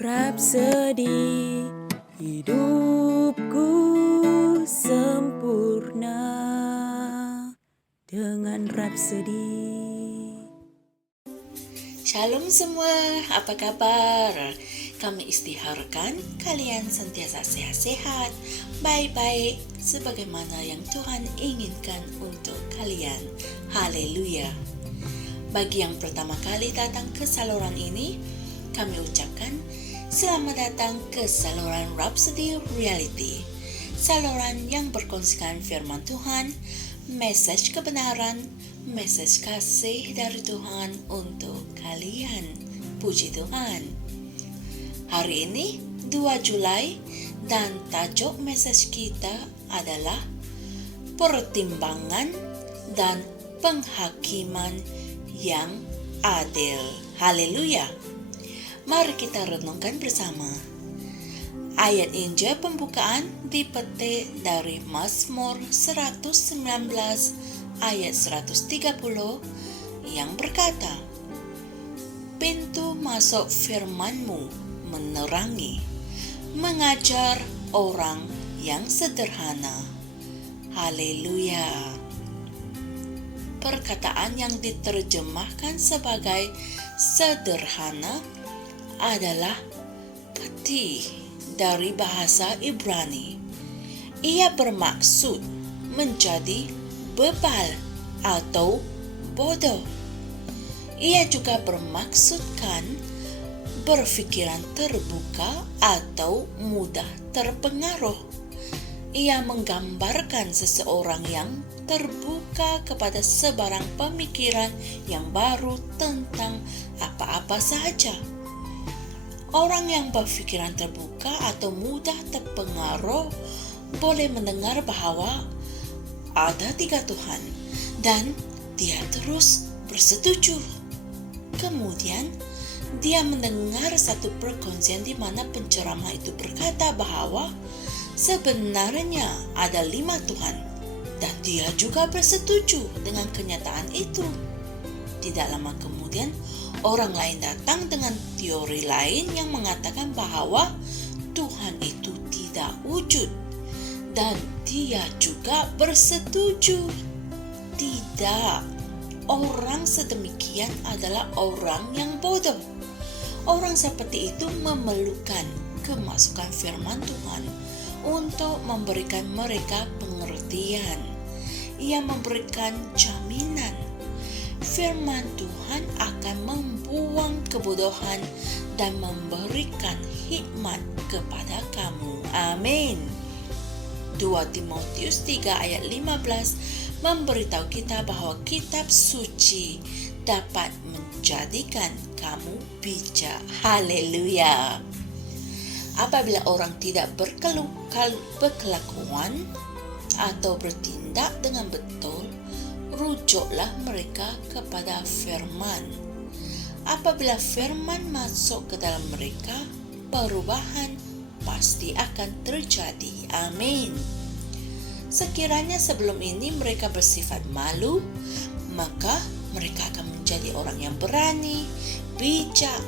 Rapsodi hidupku sempurna dengan Rapsodi. Shalom semua, apa kabar? Kami istiharkan kalian sentiasa sehat-sehat, baik-baik, sebagaimana yang Tuhan inginkan untuk kalian. Haleluya. Bagi yang pertama kali datang ke saluran ini, kami ucapkan selamat datang ke saluran Rapsodi Reality, saluran yang berkongsikan firman Tuhan, message kebenaran, message kasih dari Tuhan untuk kalian. Puji Tuhan. Hari ini 2 Julai dan tajuk message kita adalah pertimbangan dan penghakiman yang adil. Haleluya. Mari kita renungkan bersama. Ayat Injil pembukaan dipetik dari Mazmur 119 ayat 130 yang berkata, "Pintu masuk firman-Mu menerangi, mengajar orang yang sederhana." Haleluya. Perkataan yang diterjemahkan sebagai sederhana adalah peti dari bahasa Ibrani. Ia bermaksud menjadi bebal atau bodoh. Ia juga bermaksudkan berfikiran terbuka atau mudah terpengaruh. Ia menggambarkan seseorang yang terbuka kepada sebarang pemikiran yang baru tentang apa-apa sahaja. Orang yang berfikiran terbuka atau mudah terpengaruh boleh mendengar bahwa ada 3 Tuhan dan dia terus bersetuju. Kemudian dia mendengar satu perkongsian di mana penceramah itu berkata bahwa sebenarnya ada 5 Tuhan dan dia juga bersetuju dengan kenyataan itu. Tidak lama kemudian orang lain datang dengan teori lain yang mengatakan bahwa Tuhan itu tidak wujud dan dia juga bersetuju. Tidak, orang sedemikian adalah orang yang bodoh. Orang seperti itu memerlukan kemasukan firman Tuhan untuk memberikan mereka pengertian. Ia memberikan jaminan firman Tuhan akan membuang kebodohan dan memberikan hikmat kepada kamu. Amin. 2 Timotius 3 ayat 15 memberitahu kita bahwa kitab suci dapat menjadikan kamu bijak. Haleluya. Apabila orang tidak berkelakuan atau bertindak dengan betul, rujuklah mereka kepada firman. Apabila firman masuk ke dalam mereka, perubahan pasti akan terjadi. Amin. Sekiranya sebelum ini mereka bersifat malu, maka mereka akan menjadi orang yang berani, bijak,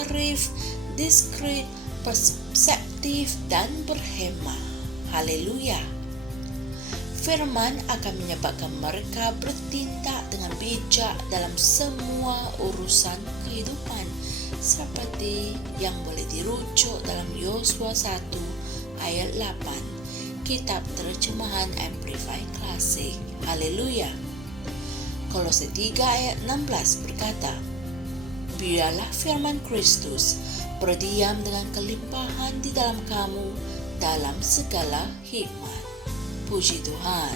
arif, diskret, perseptif, dan berhemah. Haleluya. Firman akan menyebabkan mereka bertindak dengan bijak dalam semua urusan kehidupan, seperti yang boleh dirujuk dalam Yosua 1 ayat 8, kitab terjemahan Amplified Classic. Haleluya. Kolose 3 ayat 16 berkata, "Biarlah firman Kristus berdiam dengan kelimpahan di dalam kamu dalam segala hikmat." Puji Tuhan.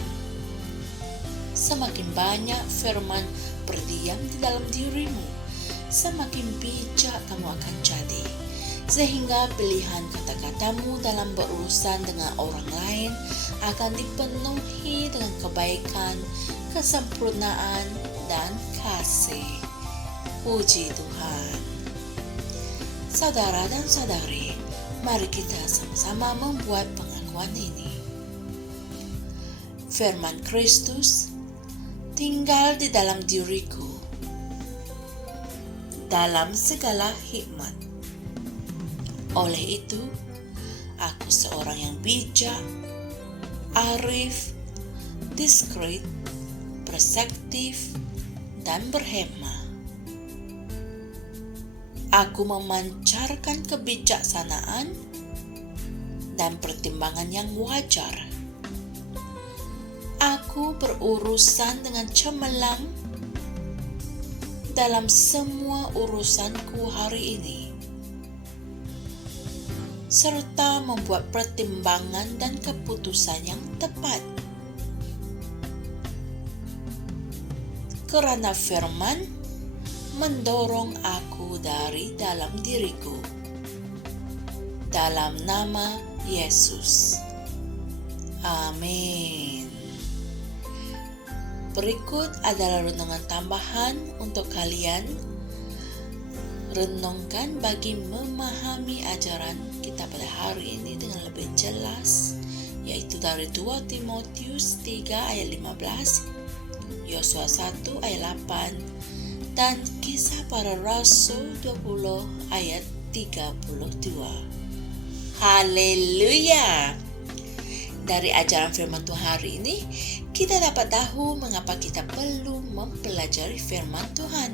Semakin banyak firman berdiam di dalam dirimu, semakin bijak kamu akan jadi, sehingga pilihan kata-katamu dalam berurusan dengan orang lain akan dipenuhi dengan kebaikan, kesempurnaan, dan kasih. Puji Tuhan. Saudara dan saudari, mari kita sama-sama membuat pengakuan ini. Firman Kristus tinggal di dalam diriku dalam segala hikmat. Oleh itu, aku seorang yang bijak, arif, diskret, perspektif, dan berhema. Aku memancarkan kebijaksanaan dan pertimbangan yang wajar. Aku berurusan dengan cemerlang dalam semua urusanku hari ini, serta membuat pertimbangan dan keputusan yang tepat. Kerana firman mendorong aku dari dalam diriku. Dalam nama Yesus. Amin. Berikut adalah renungan tambahan untuk kalian. Renungkan bagi memahami ajaran kita pada hari ini dengan lebih jelas, yaitu dari 2 Timotius 3 ayat 15, Yosua 1 ayat 8, dan Kisah Para Rasul 20 ayat 32. Haleluya! Dari ajaran firman Tuhan hari ini, kita dapat tahu mengapa kita perlu mempelajari firman Tuhan.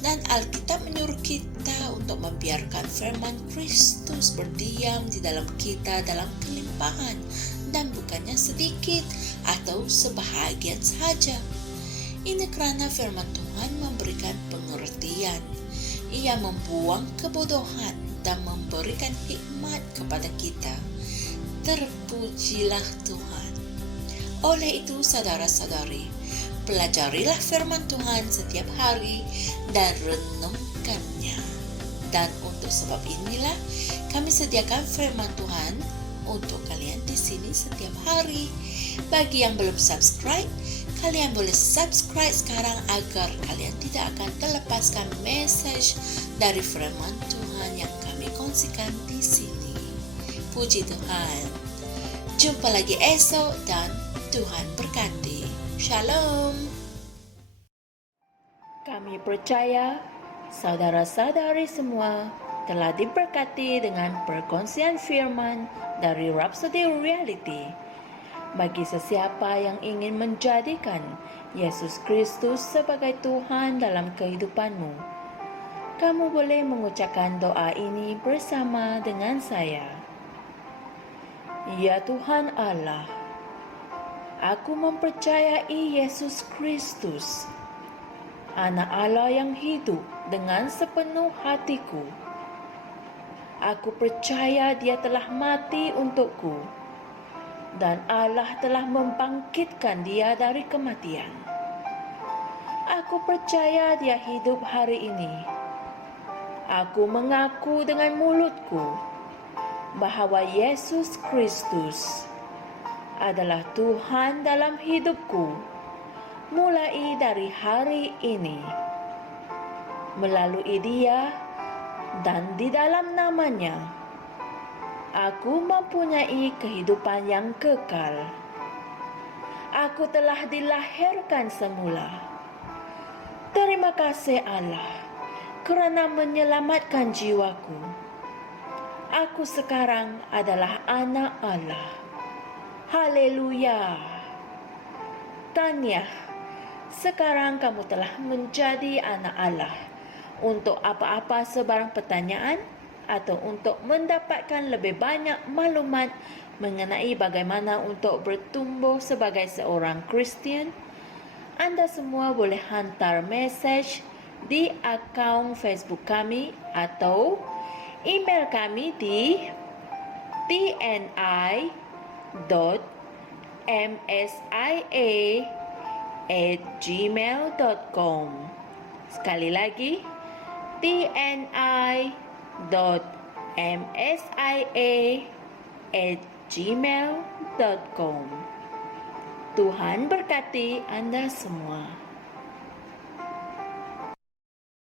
Dan Alkitab menyuruh kita untuk membiarkan firman Kristus berdiam di dalam kita dalam kelimpahan dan bukannya sedikit atau sebahagian saja. Ini kerana firman Tuhan memberikan pengertian. Ia membuang kebodohan dan memberikan hikmat kepada kita. Terpujilah Tuhan. Oleh itu, saudara-saudari, pelajarilah firman Tuhan setiap hari dan renungkannya. Dan untuk sebab inilah kami sediakan firman Tuhan untuk kalian di sini setiap hari. Bagi yang belum subscribe, kalian boleh subscribe sekarang agar kalian tidak akan terlepaskan message dari firman Tuhan yang kami kongsikan di sini. Puji Tuhan. Jumpa lagi esok dan Tuhan berkati. Shalom. Kami percaya saudara-saudari semua telah diberkati dengan perkongsian firman dari Rhapsody Reality. Bagi sesiapa yang ingin menjadikan Yesus Kristus sebagai Tuhan dalam kehidupanmu, kamu boleh mengucapkan doa ini bersama dengan saya. Ya Tuhan Allah, aku mempercayai Yesus Kristus, Anak Allah yang hidup dengan sepenuh hatiku. Aku percaya Dia telah mati untukku dan Allah telah membangkitkan Dia dari kematian. Aku percaya Dia hidup hari ini. Aku mengaku dengan mulutku bahawa Yesus Kristus adalah Tuhan dalam hidupku mulai dari hari ini. Melalui Dia dan di dalam nama-Nya, aku mempunyai kehidupan yang kekal. Aku telah dilahirkan semula. Terima kasih Allah kerana menyelamatkan jiwaku. Aku sekarang adalah anak Allah. Haleluya. Tanya, sekarang kamu telah menjadi anak Allah. Untuk apa-apa sebarang pertanyaan atau untuk mendapatkan lebih banyak maklumat mengenai bagaimana untuk bertumbuh sebagai seorang Kristian, Anda semua boleh hantar mesej di akaun Facebook kami atau email kami di tni.msia@gmail.com. Sekali lagi, tni.msia@gmail.com. Tuhan berkati Anda semua.